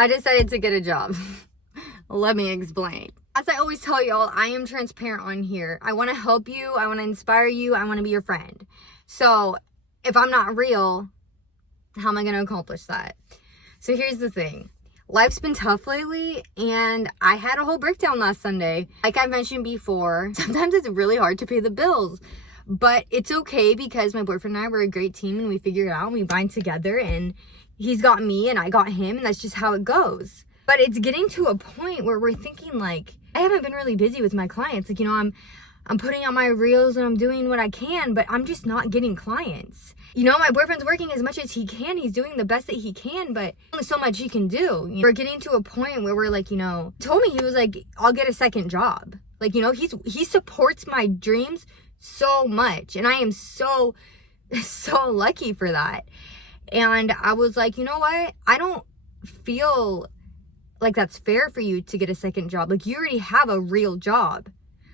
I decided to get a job. Let me explain. As I always tell y'all, I am transparent on here. I want to help you. I want to inspire you. I want to be your friend. So if I'm not real, how am I going to accomplish that? So here's the thing. Life's been tough lately, and I had a whole breakdown last Sunday. Like I mentioned before, sometimes it's really hard to pay the bills. But it's okay because my boyfriend and I were a great team, and we figured it out, and we bind together, and he's got me and I got him, and that's just how it goes. But it's getting to a point where we're thinking, like, I haven't been really busy with my clients. Like, you know, I'm putting out my reels and I'm doing what I can, but I'm just not getting clients. You know, my boyfriend's working as much as he can. He's doing the best that he can, but only so much he can do. We're getting to a point where we're like, you know, told me, he was like, I'll get a second job. Like, you know, he supports my dreams so much, and I am so lucky for that. And I was like, you know what? I don't feel like that's fair for you to get a second job. Like, you already have a real job.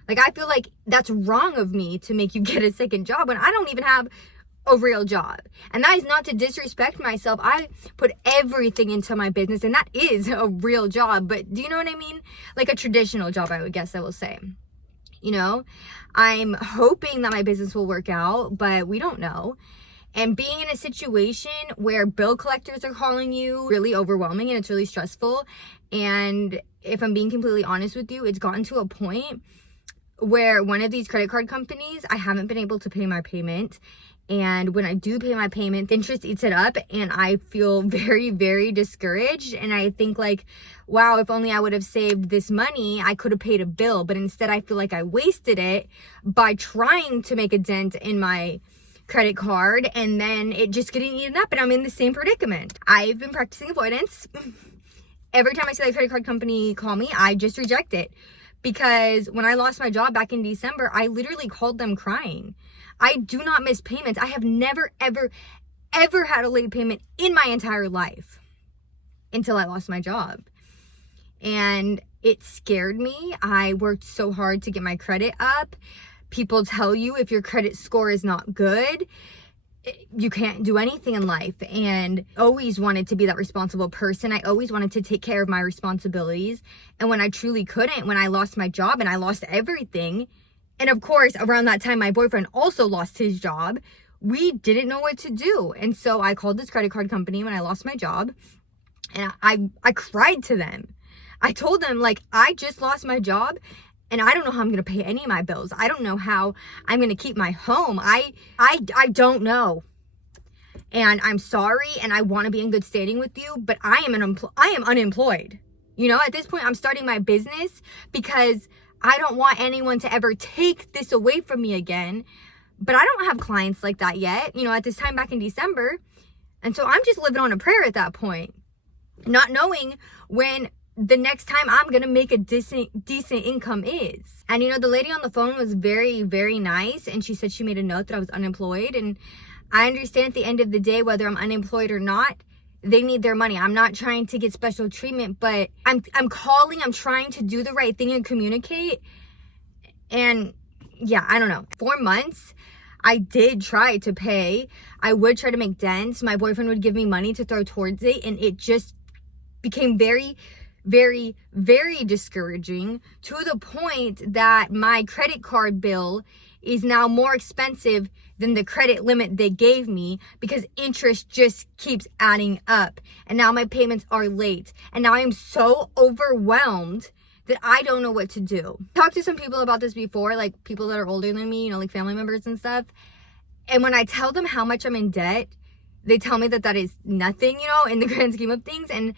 Like, I feel like that's wrong of me to make you get a second job when I don't even have a real job. And that is not to disrespect myself. I put everything into my business, and that is a real job. But do you know what I mean? Like a traditional job, I will say. You know, I'm hoping that my business will work out, but we don't know. And being in a situation where bill collectors are calling you, really overwhelming, and it's really stressful. And if I'm being completely honest with you, it's gotten to a point where one of these credit card companies, I haven't been able to pay my payment. And when I do pay my payment, the interest eats it up, and I feel very, very discouraged. And I think like, wow, if only I would have saved this money, I could have paid a bill. But instead, I feel like I wasted it by trying to make a dent in my credit card, and then it just getting eaten up, and I'm in the same predicament. I've been practicing avoidance. Every time I see that credit card company call me, I just reject it. Because when I lost my job back in December, I literally called them crying. I do not miss payments. I have never, ever, ever had a late payment in my entire life until I lost my job. And it scared me. I worked so hard to get my credit up. People tell you if your credit score is not good, you can't do anything in life. And always wanted to be that responsible person. I always wanted to take care of my responsibilities. And when I truly couldn't, when I lost my job and I lost everything, and of course, around that time, my boyfriend also lost his job, we didn't know what to do. And so I called this credit card company when I lost my job, and I cried to them. I told them, like, I just lost my job, and I don't know how I'm going to pay any of my bills. I don't know how I'm going to keep my home. I don't know. And I'm sorry, and I want to be in good standing with you, but I am unemployed. You know, at this point, I'm starting my business because I don't want anyone to ever take this away from me again. But I don't have clients like that yet, you know, at this time back in December. And so I'm just living on a prayer at that point, not knowing when the next time I'm going to make a decent income is. And, you know, the lady on the phone was very, very nice. And she said she made a note that I was unemployed. And I understand at the end of the day, whether I'm unemployed or not, they need their money. I'm not trying to get special treatment, but I'm calling, I'm trying to do the right thing and communicate. And yeah, I don't know. 4 months, I did try to pay. I would try to make dents. My boyfriend would give me money to throw towards it. And it just became very, very, very discouraging, to the point that my credit card bill is now more expensive than the credit limit they gave me, because interest just keeps adding up. And now my payments are late. And now I'm so overwhelmed that I don't know what to do. I talked to some people about this before, like people that are older than me, you know, like family members and stuff. And when I tell them how much I'm in debt, they tell me that that is nothing, you know, in the grand scheme of things. And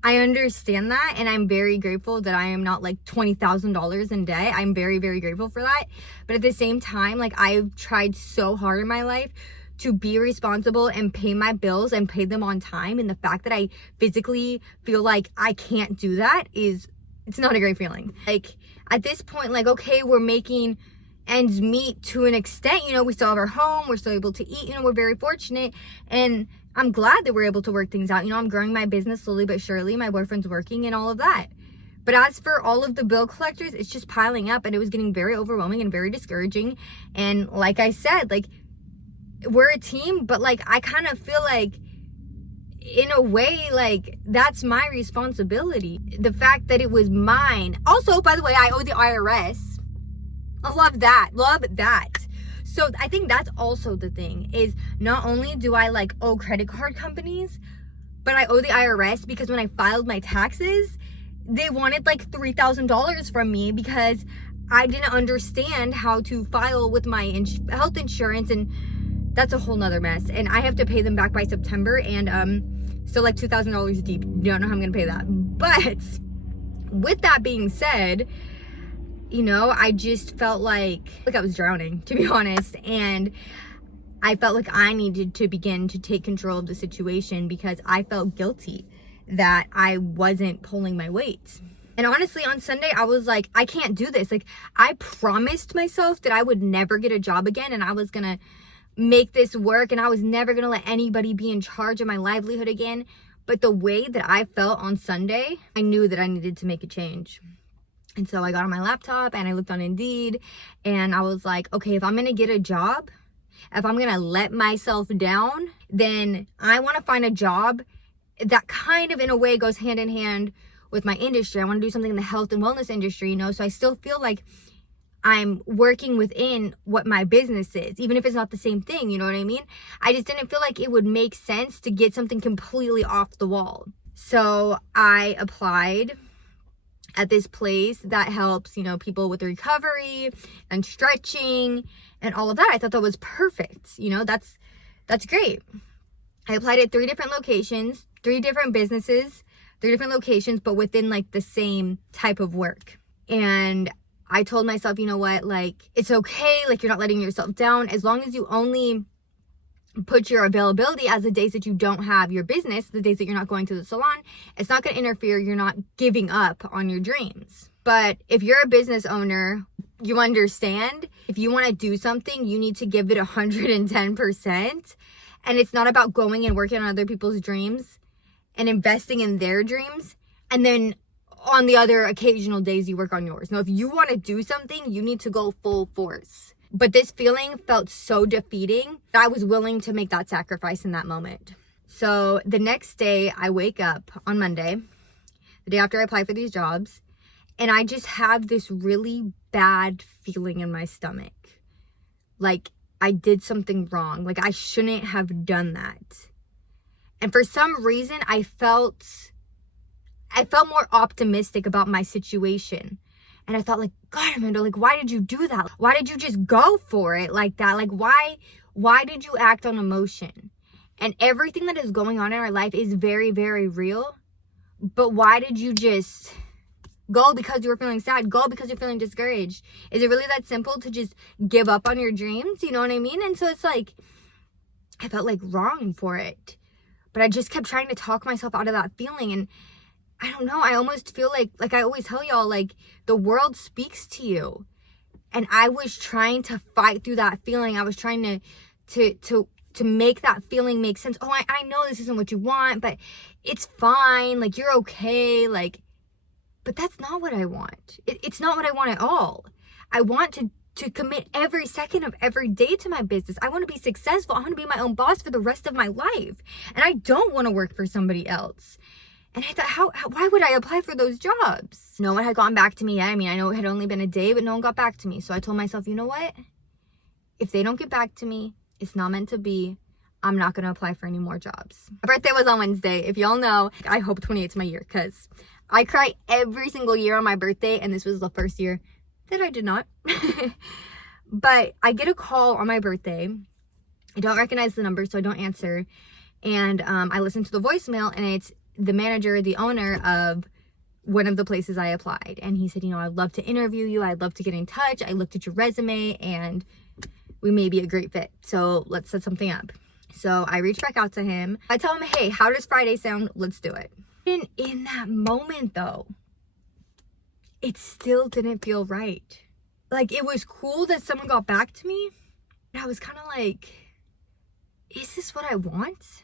I understand that, and I'm very grateful that I am not like $20,000 in debt. I'm very, very grateful for that. But at the same time, like, I've tried so hard in my life to be responsible and pay my bills and pay them on time. And the fact that I physically feel like I can't do that it's not a great feeling. Like, at this point, like, okay, we're making ends meet to an extent, you know, we still have our home, we're still able to eat, you know, we're very fortunate. And I'm glad that we're able to work things out. You know, I'm growing my business slowly but surely. My boyfriend's working and all of that. But as for all of the bill collectors, it's just piling up, and it was getting very overwhelming and very discouraging. And like I said, like, we're a team, but like, I kind of feel like in a way, like, that's my responsibility. The fact that it was mine. Also, by the way, I owe the IRS. I love that. So I think that's also the thing, is not only do I like owe credit card companies, but I owe the IRS because when I filed my taxes, they wanted like $3,000 from me because I didn't understand how to file with my health insurance, and that's a whole nother mess. And I have to pay them back by September, and still like $2,000 deep. Don't know how I'm gonna pay that. But with that being said, you know, I just felt like I was drowning, to be honest, and I felt like I needed to begin to take control of the situation because I felt guilty that I wasn't pulling my weight. And honestly, on Sunday, I was like, I can't do this. Like, I promised myself that I would never get a job again, and I was gonna make this work, and I was never gonna let anybody be in charge of my livelihood again. But the way that I felt on Sunday, I knew that I needed to make a change. And so I got on my laptop and I looked on Indeed, and I was like, okay, if I'm gonna get a job, if I'm gonna let myself down, then I wanna find a job that kind of in a way goes hand in hand with my industry. I wanna do something in the health and wellness industry, you know, so I still feel like I'm working within what my business is, even if it's not the same thing, you know what I mean? I just didn't feel like it would make sense to get something completely off the wall. So I applied at this place that helps, you know, people with recovery and stretching and all of that. I thought that was perfect. You know, that's great. I applied at 3 different locations, 3 different businesses, 3 different locations, but within like the same type of work. And I told myself, you know what, like, it's okay. Like, you're not letting yourself down as long as you only put your availability as the days that you don't have your business, the days that you're not going to the salon. It's not going to interfere. You're not giving up on your dreams. But if you're a business owner, you understand if you want to do something, you need to give it 110%. And it's not about going and working on other people's dreams and investing in their dreams, and then on the other occasional days you work on yours. Now, if you want to do something, you need to go full force. But this feeling felt so defeating that I was willing to make that sacrifice in that moment. So the next day I wake up on Monday, the day after I apply for these jobs, and I just have this really bad feeling in my stomach. Like I did something wrong. Like I shouldn't have done that. And for some reason, I felt more optimistic about my situation. And I thought, like, God, Amanda, like, why did you do that? Why did you just go for it like that? Like, why did you act on emotion? And everything that is going on in our life is very, very real. But why did you just go because you were feeling sad? Go because you're feeling discouraged? Is it really that simple to just give up on your dreams? You know what I mean? And so it's like, I felt like wrong for it. But I just kept trying to talk myself out of that feeling. And I don't know, I almost feel like I always tell y'all, like, the world speaks to you. And I was trying to fight through that feeling. I was trying to make that feeling make sense. Oh, I know this isn't what you want, but it's fine. Like, you're okay. Like, but that's not what I want. It's not what I want at all. I want to commit every second of every day to my business. I want to be successful. I want to be my own boss for the rest of my life. And I don't want to work for somebody else. And I thought, why would I apply for those jobs? No one had gotten back to me yet. I mean, I know it had only been a day, but no one got back to me. So I told myself, you know what? If they don't get back to me, it's not meant to be. I'm not going to apply for any more jobs. My birthday was on Wednesday. If y'all know, I hope 28's my year because I cry every single year on my birthday. And this was the first year that I did not. But I get a call on my birthday. I don't recognize the number, so I don't answer. And I listen to the voicemail, and it's the manager, the owner of one of the places I applied. And he said, you know, I'd love to interview you. I'd love to get in touch. I looked at your resume and we may be a great fit. So let's set something up. So I reached back out to him. I tell him, hey, how does Friday sound? Let's do it. And in that moment though, it still didn't feel right. Like, it was cool that someone got back to me. And I was kind of like, is this what I want?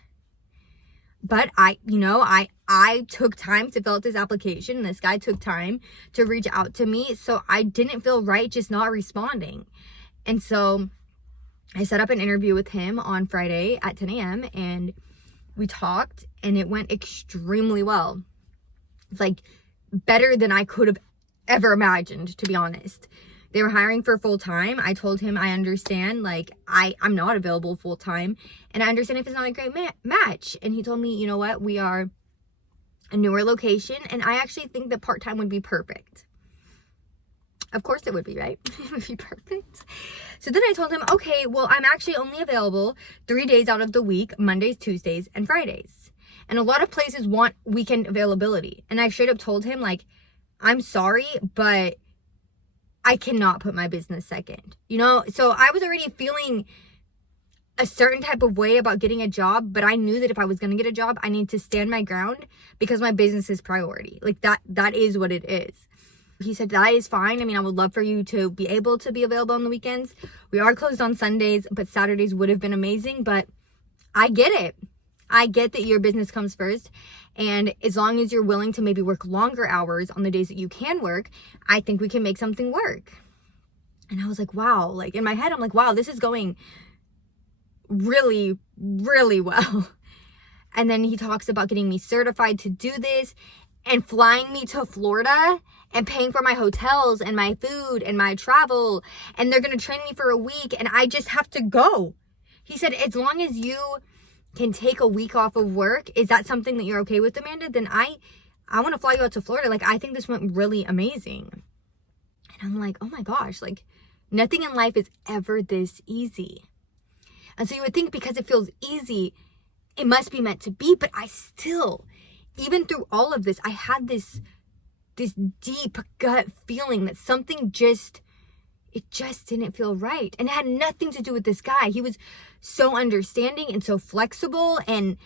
But I took time to fill out this application. And this guy took time to reach out to me. So I didn't feel right just not responding. And so I set up an interview with him on Friday at 10 a.m. And we talked and it went extremely well. Like better than I could have ever imagined, to be honest. They were hiring for full-time. I told him I understand, like I'm not available full-time, and I understand if it's not a great match. And he told me, you know what, we are a newer location, and I actually think that part-time would be perfect. Of course it would be, right? It would be perfect. So then I told him, okay, well, I'm actually only available 3 days out of the week, Mondays, Tuesdays, and Fridays. And a lot of places want weekend availability. And I straight up told him, like, I'm sorry, but I cannot put my business second. You know, so I was already feeling a certain type of way about getting a job, but I knew that if I was going to get a job, I need to stand my ground because my business is priority. Like that is what it is. He said, that is fine. I mean, I would love for you to be able to be available on the weekends. We are closed on Sundays, but Saturdays would have been amazing. But I get it. I get that your business comes first. And as long as you're willing to maybe work longer hours on the days that you can work, I think we can make something work. And I was like, wow. Like in my head, I'm like, wow, this is going really, really well. And then he talks about getting me certified to do this and flying me to Florida and paying for my hotels and my food and my travel. And they're going to train me for a week and I just have to go. He said, as long as you can take a week off of work, is that something that you're okay with, Amanda? Then I want to fly you out to Florida. Like, I think this went really amazing. And I'm like, oh my gosh, like nothing in life is ever this easy. And so you would think because it feels easy, it must be meant to be. But I still, even through all of this, I had this deep gut feeling that something it just didn't feel right. And it had nothing to do with this guy. He was so understanding and so flexible. And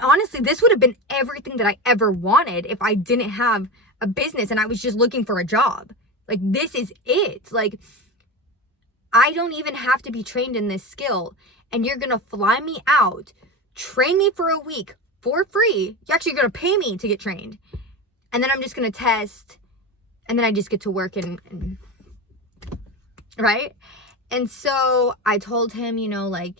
honestly, this would have been everything that I ever wanted if I didn't have a business and I was just looking for a job. Like, this is it. Like, I don't even have to be trained in this skill. And you're going to fly me out, train me for a week for free. You're actually going to pay me to get trained. And then I'm just going to test. And then I just get to work and right? And so I told him, you know, like,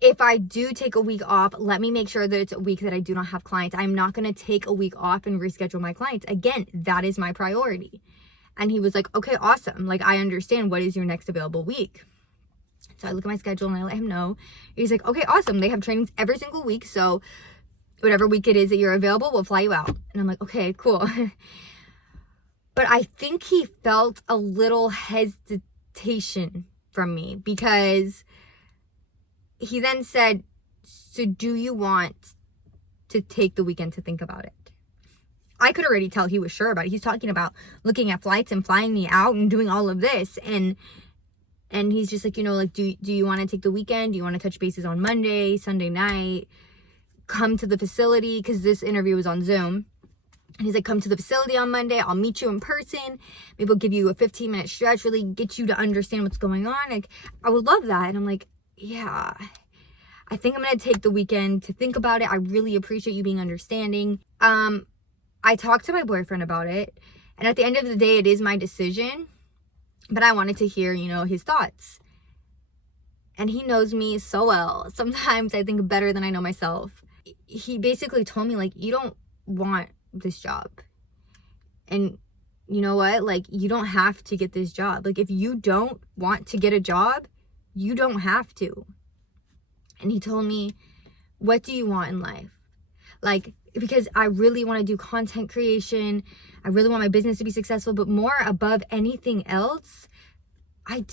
if I do take a week off, let me make sure that it's a week that I do not have clients. I'm not going to take a week off and reschedule my clients. Again, that is my priority. And he was like, okay, awesome. Like, I understand. What is your next available week? So I look at my schedule and I let him know. He's like, okay, awesome. They have trainings every single week. So whatever week it is that you're available, we'll fly you out. And I'm like, okay, cool. But I think he felt a little hesitation from me because he then said, so do you want to take the weekend to think about it? I could already tell he was sure about it. He's talking about looking at flights and flying me out and doing all of this. And he's just like, you know, like, do you want to take the weekend? Do you want to touch bases on Monday, Sunday night? Come to the facility, because this interview was on Zoom. And he's like, come to the facility on Monday. I'll meet you in person. Maybe we'll give you a 15-minute stretch, really get you to understand what's going on. Like, I would love that. And I'm like, yeah, I think I'm going to take the weekend to think about it. I really appreciate you being understanding. I talked to my boyfriend about it. And at the end of the day, it is my decision. But I wanted to hear, you know, his thoughts. And he knows me so well. Sometimes I think better than I know myself. He basically told me, like, you don't want this job. And you know what? Like, you don't have to get this job. Like, if you don't want to get a job, you don't have to. And he told me, what do you want in life? Like, because I really want to do content creation. I really want my business to be successful, but more above anything else, I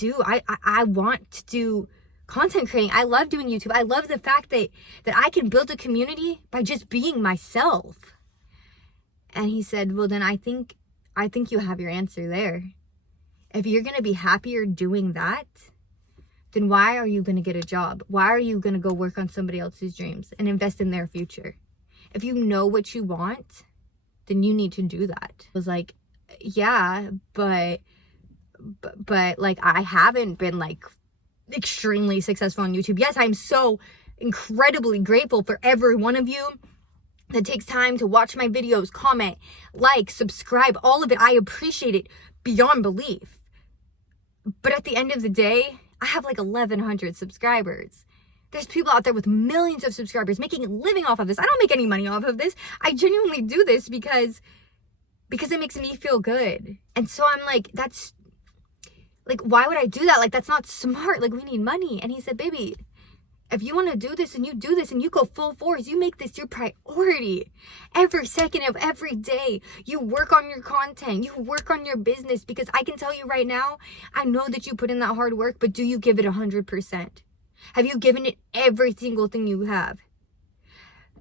want to do content creating. I love doing YouTube. I love the fact that I can build a community by just being myself. And he said, well, then I think you have your answer there. If you're going to be happier doing that, then why are you going to get a job? Why are you going to go work on somebody else's dreams and invest in their future? If you know what you want, then you need to do that. I was like, yeah, but like, I haven't been like extremely successful on YouTube. Yes, I'm so incredibly grateful for every one of you that takes time to watch my videos, comment, like, subscribe, all of it. I appreciate it beyond belief. But at the end of the day, I have like 1,100 subscribers. There's people out there with millions of subscribers making a living off of this. I don't make any money off of this. I genuinely do this because it makes me feel good. And so I'm like, that's like, why would I do that? Like, that's not smart. Like, we need money. And he said, baby, if you want to do this and you do this and you go full force, you make this your priority. Every second of every day, you work on your content, you work on your business, because I can tell you right now, I know that you put in that hard work, but do you give it 100%? Have you given it every single thing you have?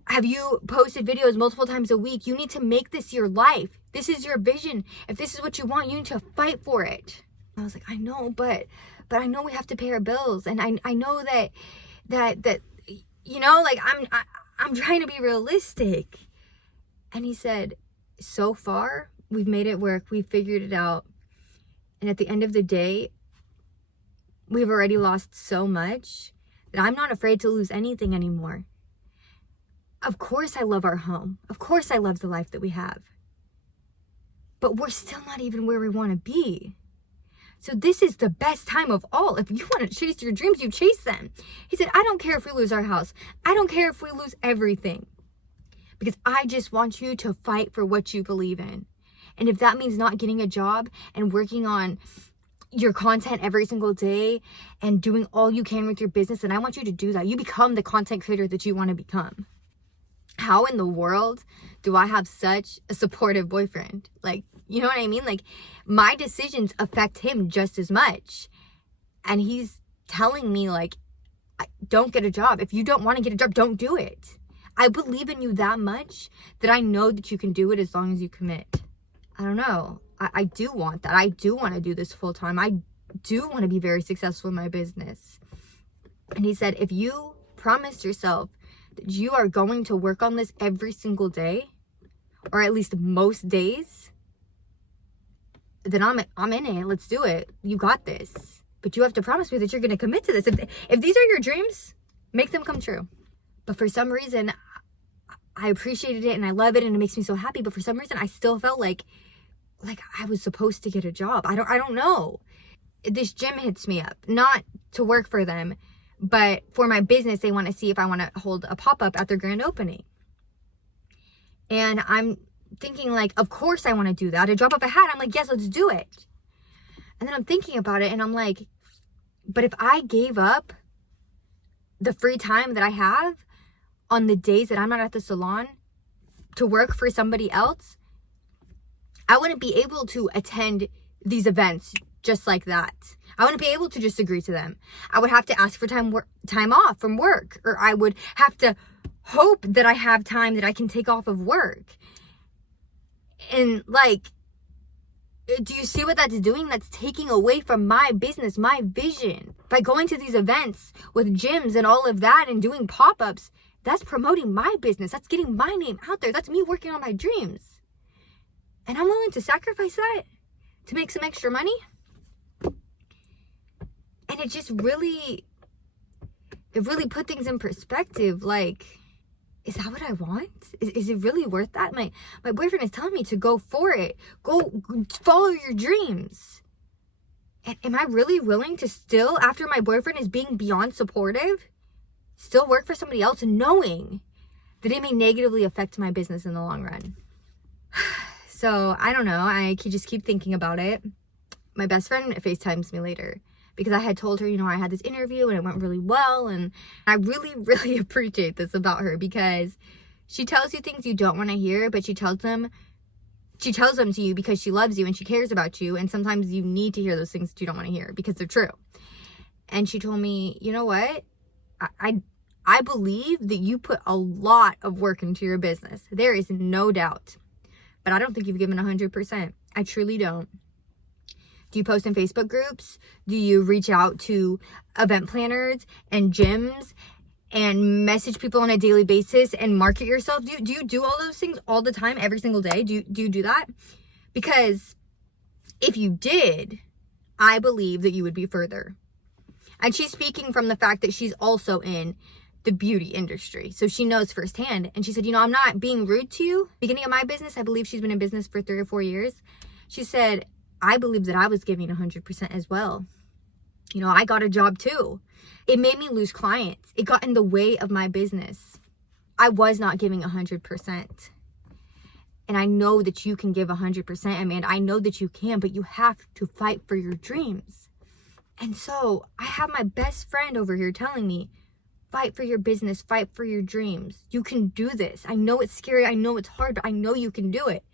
Have you posted videos multiple times a week? You need to make this your life. This is your vision. If this is what you want, you need to fight for it. I was like, I know, but I know we have to pay our bills, and I know that you know, like, I'm trying to be realistic. And he said, so far we've made it work, we've figured it out, and at the end of the day, we've already lost so much that I'm not afraid to lose anything anymore. Of course I love our home, of course I love the life that we have, but we're still not even where we want to be. So this is the best time of all. If you want to chase your dreams, you chase them. He said, I don't care if we lose our house. I don't care if we lose everything. Because I just want you to fight for what you believe in. And if that means not getting a job and working on your content every single day and doing all you can with your business, then I want you to do that. You become the content creator that you want to become. How in the world do I have such a supportive boyfriend? Like, you know what I mean? Like, my decisions affect him just as much. And he's telling me, like, don't get a job. If you don't want to get a job, don't do it. I believe in you that much that I know that you can do it as long as you commit. I don't know. I do want that. I do want to do this full time. I do want to be very successful in my business. And he said, if you promise yourself that you are going to work on this every single day, or at least most days, then I'm in it. Let's do it. You got this. But you have to promise me that you're going to commit to this. If these are your dreams, make them come true. But for some reason, I appreciated it and I love it and it makes me so happy. But for some reason, I still felt like I was supposed to get a job. I don't know. This gym hits me up, not to work for them, but for my business. They want to see if I want to hold a pop-up at their grand opening. And I'm thinking, like, of course I want to do that. A drop of a hat, I'm like, yes, let's do it. And then I'm thinking about it and I'm like, but if I gave up the free time that I have on the days that I'm not at the salon to work for somebody else, I wouldn't be able to attend these events just like that. I wouldn't be able to just agree to them. I would have to ask for time off from work, or I would have to hope that I have time that I can take off of work. And like, do you see what that's doing? That's taking away from my business, my vision. By going to these events with gyms and all of that and doing pop-ups, that's promoting my business. That's getting my name out there. That's me working on my dreams. And I'm willing to sacrifice that to make some extra money. And it just really put things in perspective. Like, is that what I want? Is it really worth that? My boyfriend is telling me to go for it. Go follow your dreams. And am I really willing to still, after my boyfriend is being beyond supportive, still work for somebody else, knowing that it may negatively affect my business in the long run? So I don't know. I just keep thinking about it. My best friend FaceTimes me later, because I had told her, I had this interview and it went really well. And I really, really appreciate this about her, because she tells you things you don't want to hear, but she tells them to you because she loves you and she cares about you. And sometimes you need to hear those things that you don't want to hear because they're true. And she told me, you know what? I believe that you put a lot of work into your business. There is no doubt. But I don't think you've given 100%. I truly don't. Do you post in Facebook groups? Do you reach out to event planners and gyms and message people on a daily basis and market yourself? Do you do all those things all the time, every single day? Do you do that? Because if you did, I believe that you would be further. And she's speaking from the fact that she's also in the beauty industry. So she knows firsthand. And she said, I'm not being rude to you. Beginning of my business, I believe she's been in business for 3 or 4 years. She said, I believe that I was giving 100% as well. I got a job too. It made me lose clients. It got in the way of my business. I was not giving 100%. And I know that you can give 100%, Amanda. I know that you can, but you have to fight for your dreams. And so I have my best friend over here telling me, fight for your business, fight for your dreams. You can do this. I know it's scary. I know it's hard, but I know you can do it.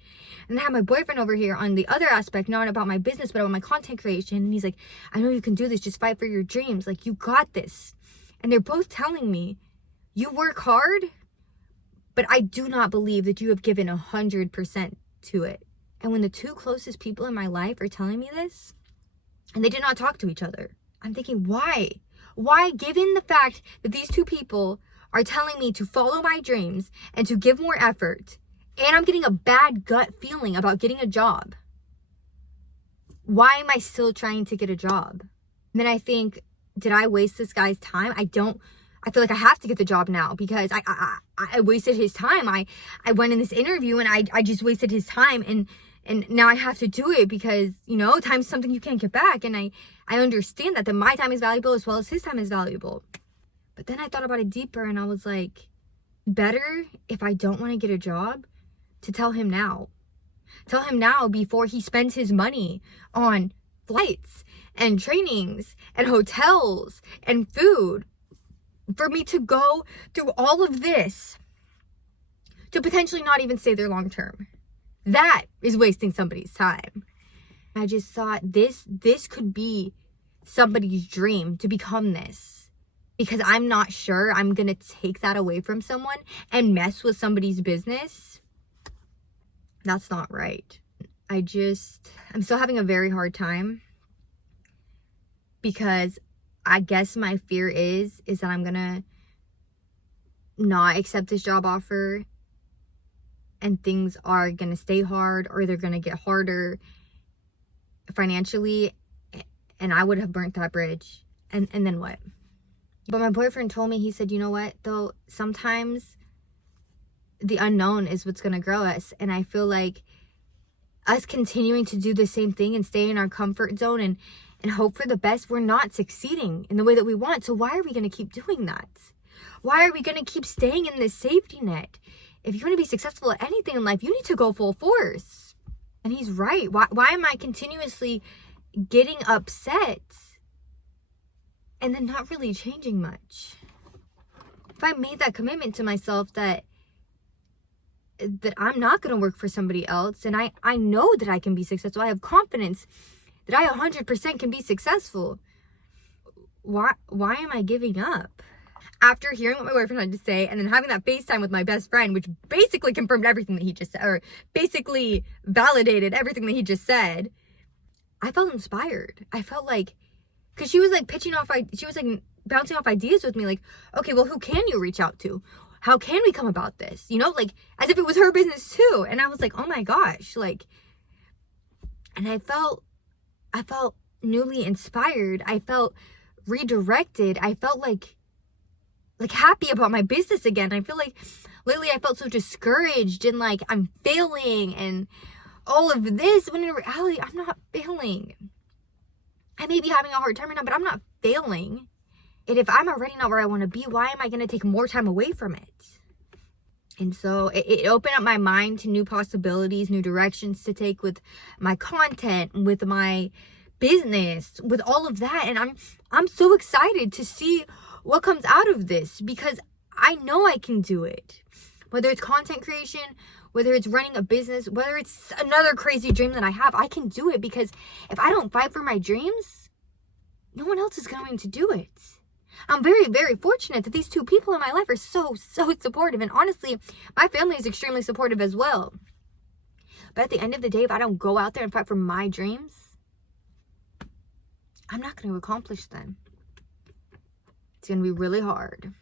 And I have my boyfriend over here on the other aspect, not about my business, but about my content creation. And he's like, I know you can do this. Just fight for your dreams. Like, you got this. And they're both telling me, you work hard, but I do not believe that you have given 100% to it. And when the two closest people in my life are telling me this, and they did not talk to each other, I'm thinking, why? Why, given the fact that these two people are telling me to follow my dreams and to give more effort, and I'm getting a bad gut feeling about getting a job, why am I still trying to get a job? And then I think, did I waste this guy's time? I feel like I have to get the job now because I wasted his time. I went in this interview and I just wasted his time, and now I have to do it because, you know, time's something you can't get back. And I understand that my time is valuable as well as his time is valuable. But then I thought about it deeper and I was like, better if I don't want to get a job to tell him now. Tell him now before he spends his money on flights and trainings and hotels and food, for me to go through all of this to potentially not even stay there long term. That is wasting somebody's time. I just thought this could be somebody's dream to become this, because I'm not sure I'm gonna take that away from someone and mess with somebody's business. That's not right. I'm still having a very hard time, because I guess my fear is that I'm gonna not accept this job offer and things are gonna stay hard, or they're gonna get harder financially, and I would have burnt that bridge. And then what? But my boyfriend told me, he said, you know what though, sometimes the unknown is what's gonna grow us. And I feel like us continuing to do the same thing and stay in our comfort zone and hope for the best, we're not succeeding in the way that we want. So why are we going to keep doing that? Why are we going to keep staying in this safety net? If you want to be successful at anything in life, you need to go full force. And he's right. Why am I continuously getting upset and then not really changing much? If I made that commitment to myself that I'm not going to work for somebody else, and I know that I can be successful, I have confidence that I 100% can be successful, why am I giving up? After hearing what my boyfriend had to say, and then having that FaceTime with my best friend, which basically confirmed everything that he just said, or basically validated everything that he just said, I felt inspired. I felt like, because she was like she was like bouncing off ideas with me, like, okay, well, who can you reach out to? How can we come about this? You know, like, as if it was her business too. And I was like, oh my gosh, like, and I felt newly inspired. I felt redirected. I felt like happy about my business again. I feel like lately I felt so discouraged and like I'm failing and all of this, when in reality, I'm not failing. I may be having a hard time right now, but I'm not failing. And if I'm already not where I want to be, why am I going to take more time away from it? And so it opened up my mind to new possibilities, new directions to take with my content, with my business, with all of that. And I'm so excited to see what comes out of this, because I know I can do it. Whether it's content creation, whether it's running a business, whether it's another crazy dream that I have, I can do it, because if I don't fight for my dreams, no one else is going to do it. I'm very, very fortunate that these two people in my life are so supportive. And honestly, my family is extremely supportive as well. But at the end of the day, if I don't go out there and fight for my dreams, I'm not going to accomplish them. It's going to be really hard.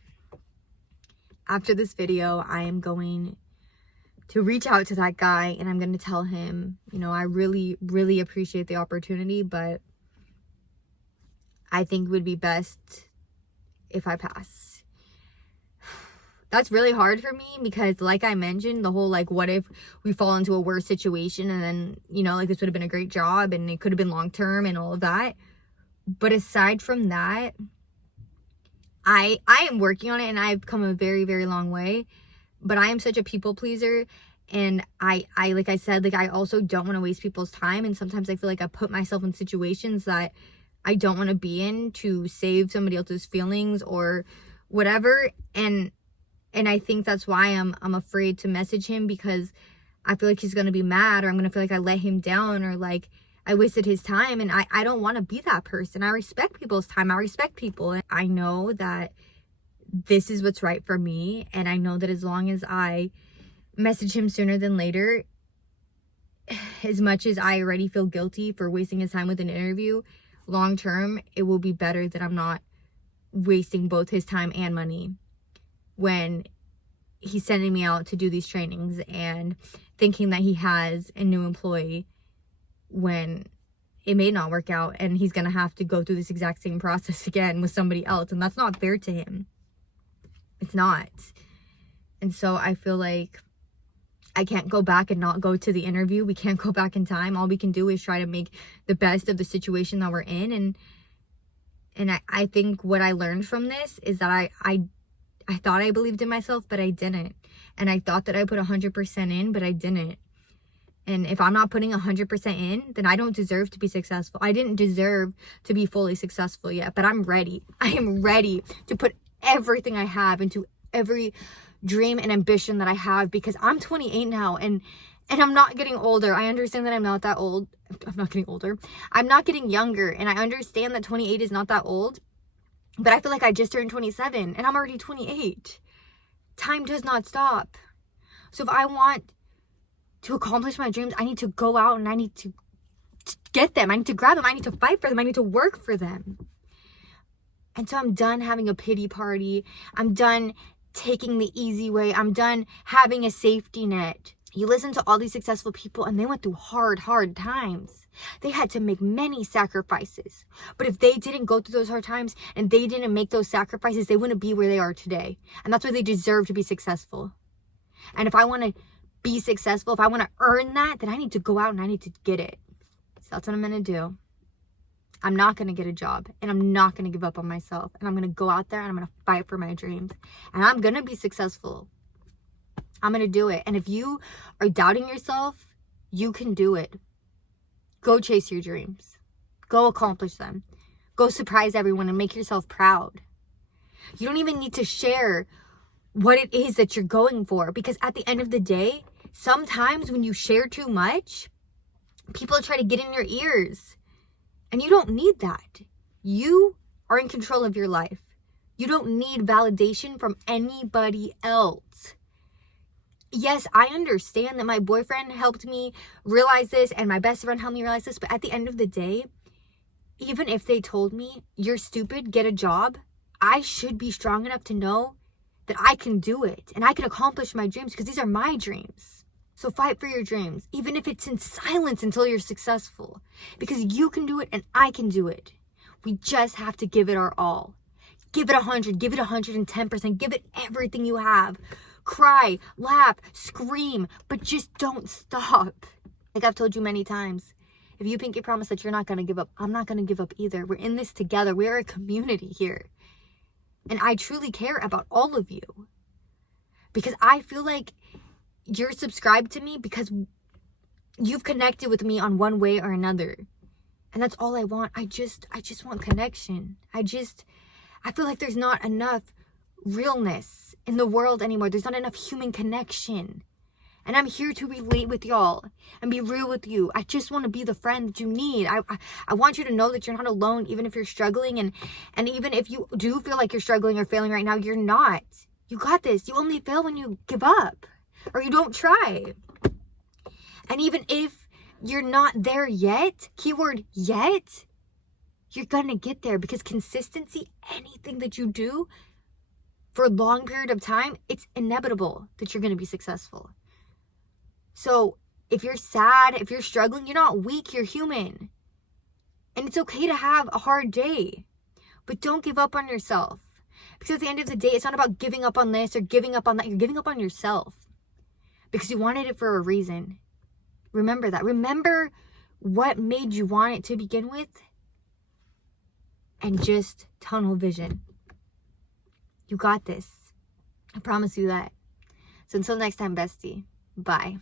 After this video, I am going to reach out to that guy and I'm going to tell him, you know, I really, really appreciate the opportunity, but I think it would be best if I pass. That's really hard for me, because like I mentioned, the whole like, what if we fall into a worse situation, and then, you know, like, this would have been a great job and it could have been long term and all of that. But aside from that, I am working on it, and I've come a very, very long way, but I am such a people pleaser. And I like I said, like, I also don't want to waste people's time. And sometimes I feel like I put myself in situations that I don't want to be in to save somebody else's feelings or whatever. And I think that's why I'm afraid to message him, because I feel like he's going to be mad, or I'm going to feel like I let him down, or like I wasted his time. And I don't want to be that person. I respect people's time. I respect people. And I know that this is what's right for me. And I know that as long as I message him sooner than later, as much as I already feel guilty for wasting his time with an interview, long term, it will be better that I'm not wasting both his time and money when he's sending me out to do these trainings and thinking that he has a new employee when it may not work out, and he's gonna have to go through this exact same process again with somebody else, and that's not fair to him. It's not. And so I feel like I can't go back and not go to the interview. We can't go back in time. All we can do is try to make the best of the situation that we're in. And I think what I learned from this is that I thought I believed in myself, but I didn't. And I thought that I put 100% in, but I didn't. And if I'm not putting 100% in, then I don't deserve to be successful. I didn't deserve to be fully successful yet, but I'm ready. I am ready to put everything I have into every dream and ambition that I have, because I'm 28 now, and I'm not getting older. I understand that I'm not that old. I'm not getting older. I'm not getting younger, and I understand that 28 is not that old, but I feel like I just turned 27 and I'm already 28. Time does not stop. So if I want to accomplish my dreams, I need to go out and I need to get them. I need to grab them. I need to fight for them. I need to work for them. And so I'm done having a pity party. I'm done taking the easy way. I'm done having a safety net. You listen to all these successful people, and they went through hard times. They had to make many sacrifices. But if they didn't go through those hard times and they didn't make those sacrifices, they wouldn't be where they are today. And that's why they deserve to be successful. And if I want to be successful, if I want to earn that, then I need to go out and I need to get it. So that's what I'm going to do. I'm not going to get a job, and I'm not going to give up on myself, and I'm going to go out there and I'm going to fight for my dreams, and I'm going to be successful. I'm going to do it. And if you are doubting yourself, you can do it. Go chase your dreams. Go accomplish them. Go surprise everyone and make yourself proud. You don't even need to share what it is that you're going for, because at the end of the day, sometimes when you share too much, people try to get in your ears. And you don't need that. You are in control of your life. You don't need validation from anybody else. Yes, I understand that my boyfriend helped me realize this and my best friend helped me realize this, but at the end of the day, even if they told me, you're stupid, get a job, I should be strong enough to know that I can do it and I can accomplish my dreams, because these are my dreams. So fight for your dreams, even if it's in silence until you're successful, because you can do it and I can do it. We just have to give it our all. Give it 100, give it 110%, give it everything you have. Cry, laugh, scream, but just don't stop. Like I've told you many times, if you pinky promise that you're not going to give up, I'm not going to give up either. We're in this together. We're a community here. And I truly care about all of you, because I feel like you're subscribed to me because you've connected with me on one way or another. And that's all I want. I just want connection. I feel like there's not enough realness in the world anymore. There's not enough human connection. And I'm here to relate with y'all and be real with you. I just want to be the friend that you need. I want you to know that you're not alone, even if you're struggling. And even if you do feel like you're struggling or failing right now, you're not. You got this. You only fail when you give up or you don't try. And even if you're not there yet, keyword yet, you're going to get there, because consistency, anything that you do for a long period of time, it's inevitable that you're going to be successful. So if you're sad, if you're struggling, you're not weak, you're human. And it's okay to have a hard day, but don't give up on yourself. Because at the end of the day, it's not about giving up on this or giving up on that. You're giving up on yourself because you wanted it for a reason. Remember that. Remember what made you want it to begin with, and just tunnel vision. You got this. I promise you that. So until next time, bestie. Bye.